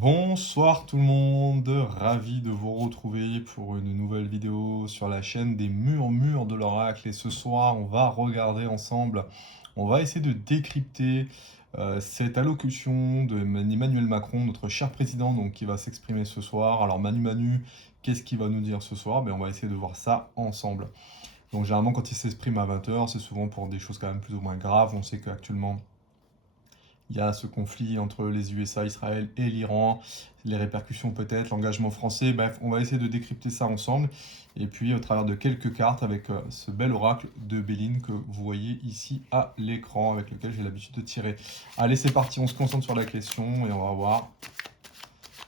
Bonsoir tout le monde, ravi de vous retrouver pour une nouvelle vidéo sur la chaîne des murmures de l'oracle. Et ce soir, on va regarder ensemble, on va essayer de décrypter cette allocution de Emmanuel Macron, notre cher président, donc qui va s'exprimer ce soir. Alors Manu, qu'est-ce qu'il va nous dire ce soir? On va essayer de voir ça ensemble. Donc généralement quand il s'exprime à 20 h, c'est souvent pour des choses quand même plus ou moins graves. On sait qu'actuellement il y a ce conflit entre les USA, Israël et l'Iran, les répercussions peut-être, l'engagement français, bref, on va essayer de décrypter ça ensemble. Et puis au travers de quelques cartes avec ce bel oracle de Béline que vous voyez ici à l'écran, avec lequel j'ai l'habitude de tirer. Allez, c'est parti, on se concentre sur la question et on va voir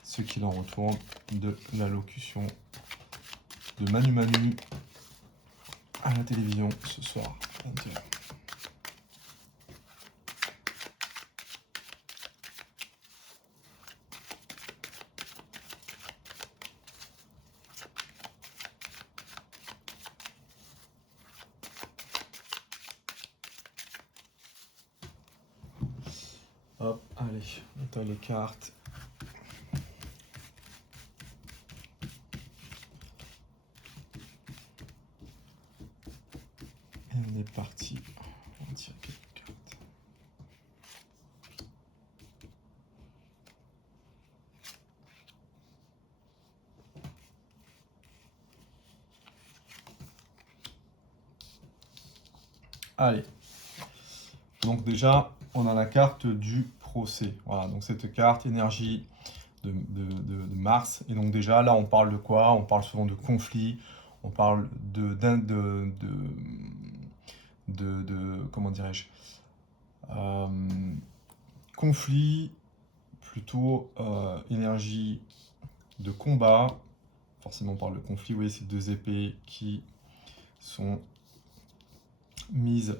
ce qu'il en retourne de l'allocution de Manu à la télévision ce soir. 21h. Hop, allez, on a les cartes. Et on est parti. On va tirer quelques cartes. Allez. Donc déjà, on a la carte du procès. Voilà, donc cette carte énergie de Mars. Et donc déjà, là, on parle de quoi? On parle souvent de conflit. On parle comment dirais-je, euh, conflit, plutôt énergie de combat. Forcément, on parle de conflit. Vous voyez ces deux épées qui sont mises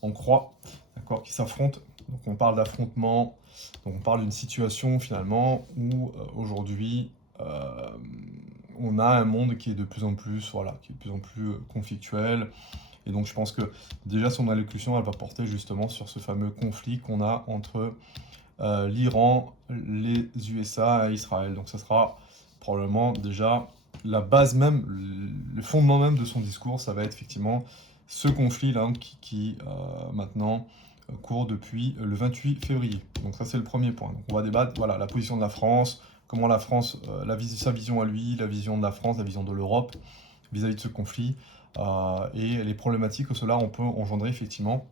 en croix, d'accord, qui s'affrontent. Donc on parle d'affrontement, donc on parle d'une situation finalement où aujourd'hui on a un monde qui est de plus en plus, voilà, qui est de plus en plus conflictuel. Et donc je pense que déjà son allocution, elle va porter justement sur ce fameux conflit qu'on a entre l'Iran, les USA et Israël. Donc ça sera probablement déjà la base même, le fondement même de son discours, ça va être effectivement ce conflit-là qui maintenant court depuis le 28 février. Donc ça c'est le premier point. Donc on va débattre, voilà, la position de la France, comment la France, sa vision à lui, la vision de la France, la vision de l'Europe vis-à-vis de ce conflit, et les problématiques que cela on peut engendrer effectivement,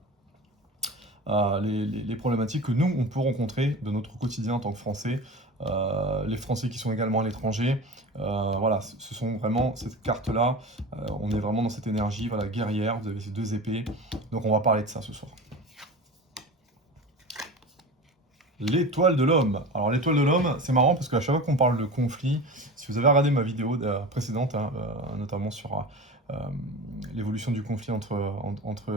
les problématiques que nous, on peut rencontrer de notre quotidien en tant que Français, les Français qui sont également à l'étranger. Voilà, ce sont vraiment cette carte-là, on est vraiment dans cette énergie, voilà, guerrière, vous avez ces deux épées, donc on va parler de ça ce soir. L'étoile de l'homme. Alors l'étoile de l'homme, c'est marrant parce qu'à chaque fois qu'on parle de conflit, si vous avez regardé ma vidéo précédente, hein, notamment sur l'évolution du conflit entre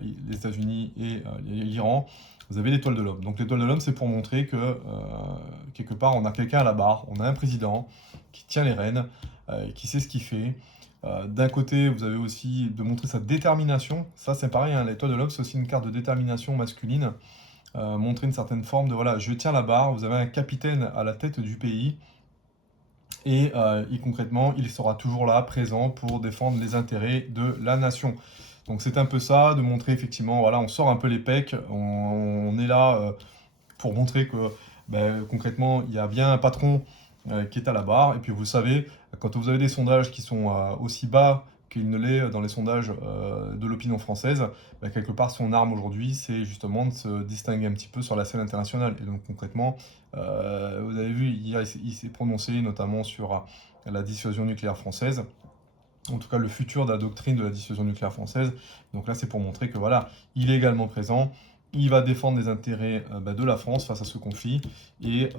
les États-Unis et l'Iran, vous avez l'étoile de l'homme. Donc l'étoile de l'homme, c'est pour montrer que quelque part, on a quelqu'un à la barre, on a un président qui tient les rênes, qui sait ce qu'il fait. D'un côté, vous avez aussi de montrer sa détermination. Ça, c'est pareil, hein, l'étoile de l'homme, c'est aussi une carte de détermination masculine. Montrer une certaine forme de voilà, je tiens la barre, vous avez un capitaine à la tête du pays, et concrètement, il sera toujours là, présent pour défendre les intérêts de la nation. Donc c'est un peu ça, de montrer effectivement, voilà, on sort un peu les pecs, on est là pour montrer que concrètement, il y a bien un patron qui est à la barre. Et puis vous savez, quand vous avez des sondages qui sont aussi bas qu'il ne l'est dans les sondages de l'opinion française, quelque part son arme aujourd'hui, c'est justement de se distinguer un petit peu sur la scène internationale. Et donc concrètement, vous avez vu, hier, il s'est prononcé notamment sur la dissuasion nucléaire française, en tout cas le futur de la doctrine de la dissuasion nucléaire française. Donc là, c'est pour montrer que voilà, il est également présent, il va défendre les intérêts de la France face à ce conflit, et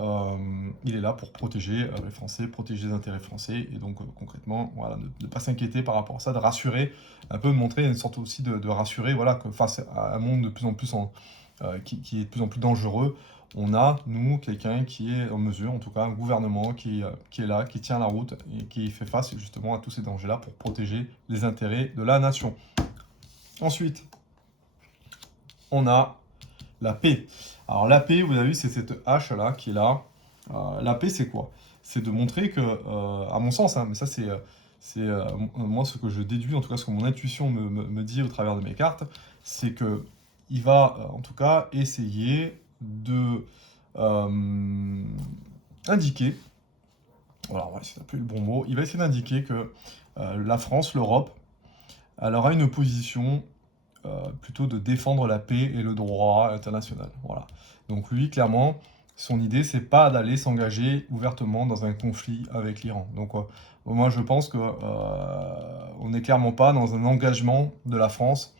il est là pour protéger les Français, protéger les intérêts français, et donc concrètement, voilà, ne pas s'inquiéter par rapport à ça, de rassurer, un peu de montrer une sorte aussi de rassurer, voilà, que face à un monde de plus en plus qui est de plus en plus dangereux, on a, nous, quelqu'un qui est en mesure, en tout cas un gouvernement qui est là, qui tient la route et qui fait face justement à tous ces dangers-là pour protéger les intérêts de la nation. Ensuite, on a la paix. Alors la paix, vous avez vu, c'est cette hache là qui est là. La paix, c'est quoi? C'est de montrer que, à mon sens, hein, mais ça moi ce que je déduis, en tout cas ce que mon intuition me dit au travers de mes cartes, c'est que il va en tout cas essayer de indiquer, voilà, ouais, c'est un peu le bon mot, il va essayer d'indiquer que la France, l'Europe, elle aura une position plutôt de défendre la paix et le droit international. Voilà. Donc lui, clairement, son idée, c'est pas d'aller s'engager ouvertement dans un conflit avec l'Iran. Donc moi, je pense que on n'est clairement pas dans un engagement de la France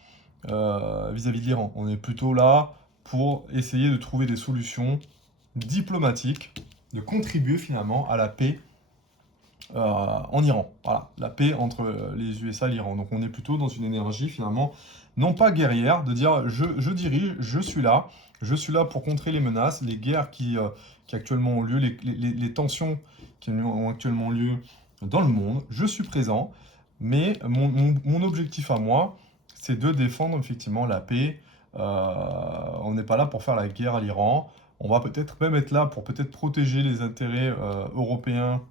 vis-à-vis de l'Iran. On est plutôt là pour essayer de trouver des solutions diplomatiques, de contribuer finalement à la paix en Iran. Voilà, la paix entre les USA et l'Iran. Donc on est plutôt dans une énergie finalement, non pas guerrière, de dire je dirige, je suis là pour contrer les menaces, les guerres qui actuellement ont lieu, les tensions qui ont actuellement lieu dans le monde. Je suis présent, mais mon objectif à moi, c'est de défendre effectivement la paix. On n'est pas là pour faire la guerre à l'Iran. On va peut-être même être là pour peut-être protéger les intérêts européens,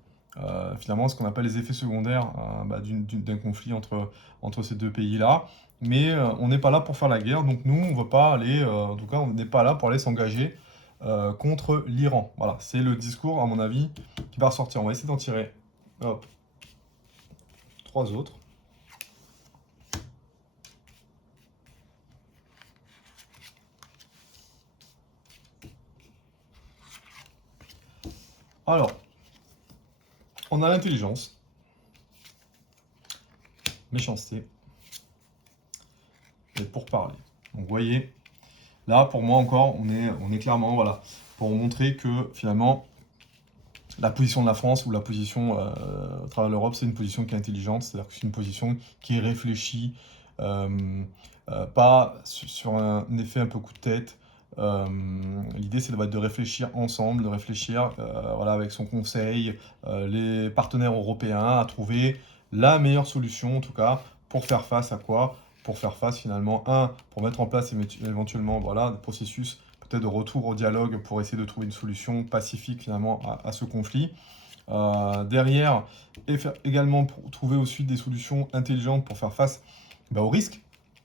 finalement ce qu'on appelle les effets secondaires d'un conflit entre ces deux pays-là. Mais on n'est pas là pour faire la guerre, donc nous, on ne veut pas aller, en tout cas, on n'est pas là pour aller s'engager contre l'Iran. Voilà, c'est le discours, à mon avis, qui va ressortir. On va essayer d'en tirer, hop, 3 autres. Alors, on a l'intelligence, méchanceté, et pour parler. Donc, vous voyez, là, pour moi encore, on est clairement, voilà, pour montrer que finalement, la position de la France ou la position à travers l'Europe, c'est une position qui est intelligente, c'est-à-dire que c'est une position qui est réfléchie, pas sur un effet un peu coup de tête. L'idée, c'est de réfléchir ensemble, de réfléchir voilà, avec son conseil, les partenaires européens, à trouver la meilleure solution, en tout cas, pour faire face à quoi? Pour faire face finalement, pour mettre en place éventuellement voilà, des processus peut-être de retour au dialogue pour essayer de trouver une solution pacifique finalement à ce conflit. Derrière, également pour trouver aussi des solutions intelligentes pour faire face aux risques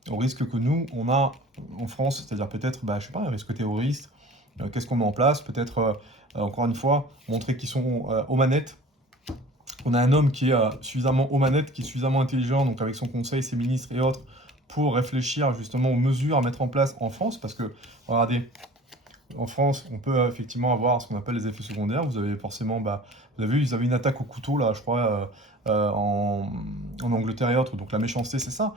que nous, on a en France, c'est-à-dire peut-être, je sais pas, un risque terroriste, qu'est-ce qu'on met en place, peut-être, encore une fois, montrer qu'ils sont aux manettes. On a un homme qui est suffisamment aux manettes, qui est suffisamment intelligent, donc avec son conseil, ses ministres et autres, pour réfléchir justement aux mesures à mettre en place en France, parce que, regardez, en France, on peut effectivement avoir ce qu'on appelle les effets secondaires. Vous avez forcément, vous avez vu, ils avaient une attaque au couteau, là, je crois, en Angleterre et autres. Donc la méchanceté, c'est ça.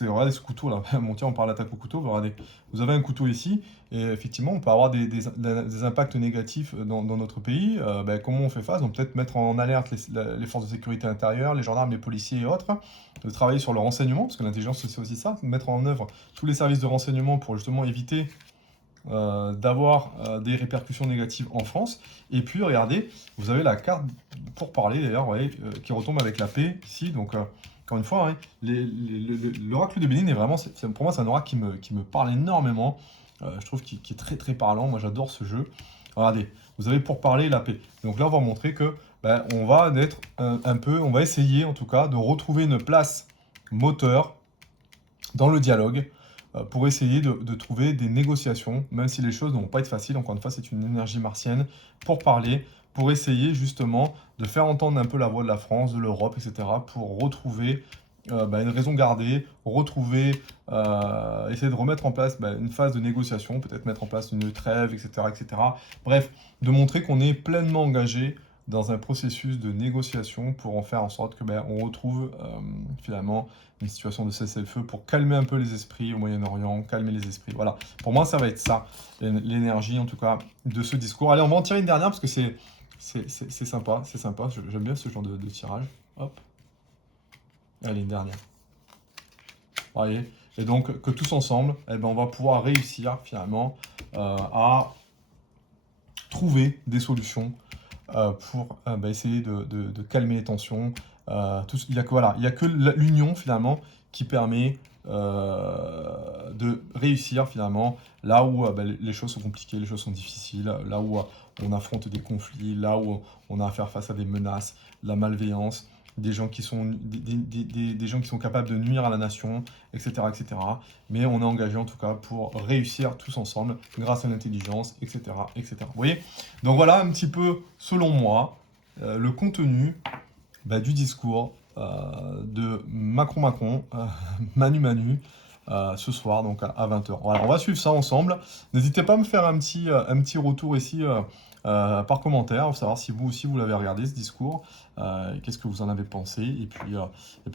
Regardez ce couteau, là. Bon, tiens, on parle d'attaque au couteau. Regardez, vous avez un couteau ici, et effectivement, on peut avoir des impacts négatifs dans notre pays. Comment on fait face? Donc peut-être mettre en alerte les forces de sécurité intérieure, les gendarmes, les policiers et autres, de travailler sur le renseignement, parce que l'intelligence, c'est aussi ça, mettre en œuvre tous les services de renseignement pour justement éviter d'avoir des répercussions négatives en France. Et puis, regardez, vous avez la carte pour parler, d'ailleurs, qui retombe avec la paix ici. Donc, encore une fois, l'oracle de Bénin est vraiment, pour moi, c'est un oracle qui me parle énormément. Je trouve qu'il est très, très parlant. Moi, j'adore ce jeu. Regardez, vous avez pour parler la paix. Donc là, on va montrer que on va être on va essayer, en tout cas, de retrouver une place moteur dans le dialogue pour essayer de trouver des négociations, même si les choses ne vont pas être faciles. Encore une fois, c'est une énergie martienne pour parler, pour essayer justement de faire entendre un peu la voix de la France, de l'Europe, etc., pour retrouver une raison gardée, retrouver, essayer de remettre en place une phase de négociation, peut-être mettre en place une trêve, etc., etc. Bref, de montrer qu'on est pleinement engagé dans un processus de négociation pour en faire en sorte que on retrouve finalement une situation de cessez-le-feu pour calmer un peu les esprits au Moyen-Orient, calmer les esprits. Voilà, pour moi ça va être ça, l'énergie en tout cas de ce discours. Allez, on va en tirer une dernière parce que c'est sympa, j'aime bien ce genre de tirage. Hop, allez, une dernière. Voyez. Et donc que tous ensemble, on va pouvoir réussir finalement à trouver des solutions pour essayer de calmer les tensions. Il n'y a que l'union finalement qui permet de réussir finalement là où les choses sont compliquées, les choses sont difficiles, là où on affronte des conflits, là où on a à faire face à des menaces, la malveillance, des gens qui sont, des gens qui sont capables de nuire à la nation, etc., etc. Mais on est engagé en tout cas pour réussir tous ensemble grâce à l'intelligence, etc., etc. Vous voyez? Donc voilà un petit peu, selon moi, le contenu du discours de Macron, Manu, ce soir, donc à 20h. Voilà, on va suivre ça ensemble. N'hésitez pas à me faire un petit retour ici par commentaire, pour savoir si vous aussi vous l'avez regardé ce discours, qu'est-ce que vous en avez pensé, et puis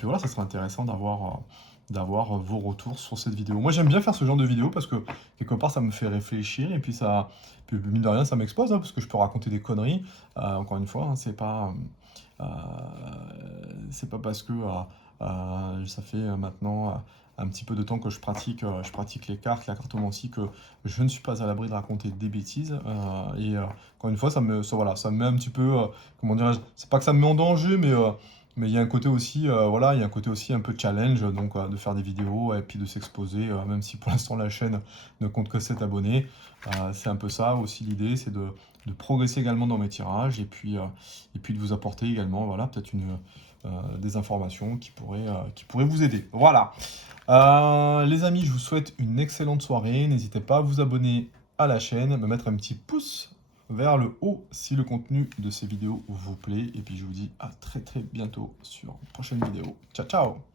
voilà, ça serait intéressant d'avoir vos retours sur cette vidéo. Moi j'aime bien faire ce genre de vidéo parce que quelque part ça me fait réfléchir, et puis mine de rien ça m'expose, parce que je peux raconter des conneries. Encore une fois, hein, euh, c'est pas parce que ça fait maintenant un petit peu de temps que je pratique les cartes, la cartomancie, que je ne suis pas à l'abri de raconter des bêtises. Encore une fois, voilà, ça me met un petit peu, comment dirais-je, c'est pas que ça me met en danger, mais il y a un côté aussi, voilà, il y a un côté aussi un peu challenge, donc de faire des vidéos et puis de s'exposer, même si pour l'instant la chaîne ne compte que 7 abonnés. C'est un peu ça aussi l'idée, c'est de progresser également dans mes tirages, et puis de vous apporter également, voilà, peut-être des informations qui pourraient vous aider. Voilà. Les amis, je vous souhaite une excellente soirée. N'hésitez pas à vous abonner à la chaîne, me mettre un petit pouce vers le haut si le contenu de ces vidéos vous plaît. Et puis je vous dis à très très bientôt sur une prochaine vidéo. Ciao ciao!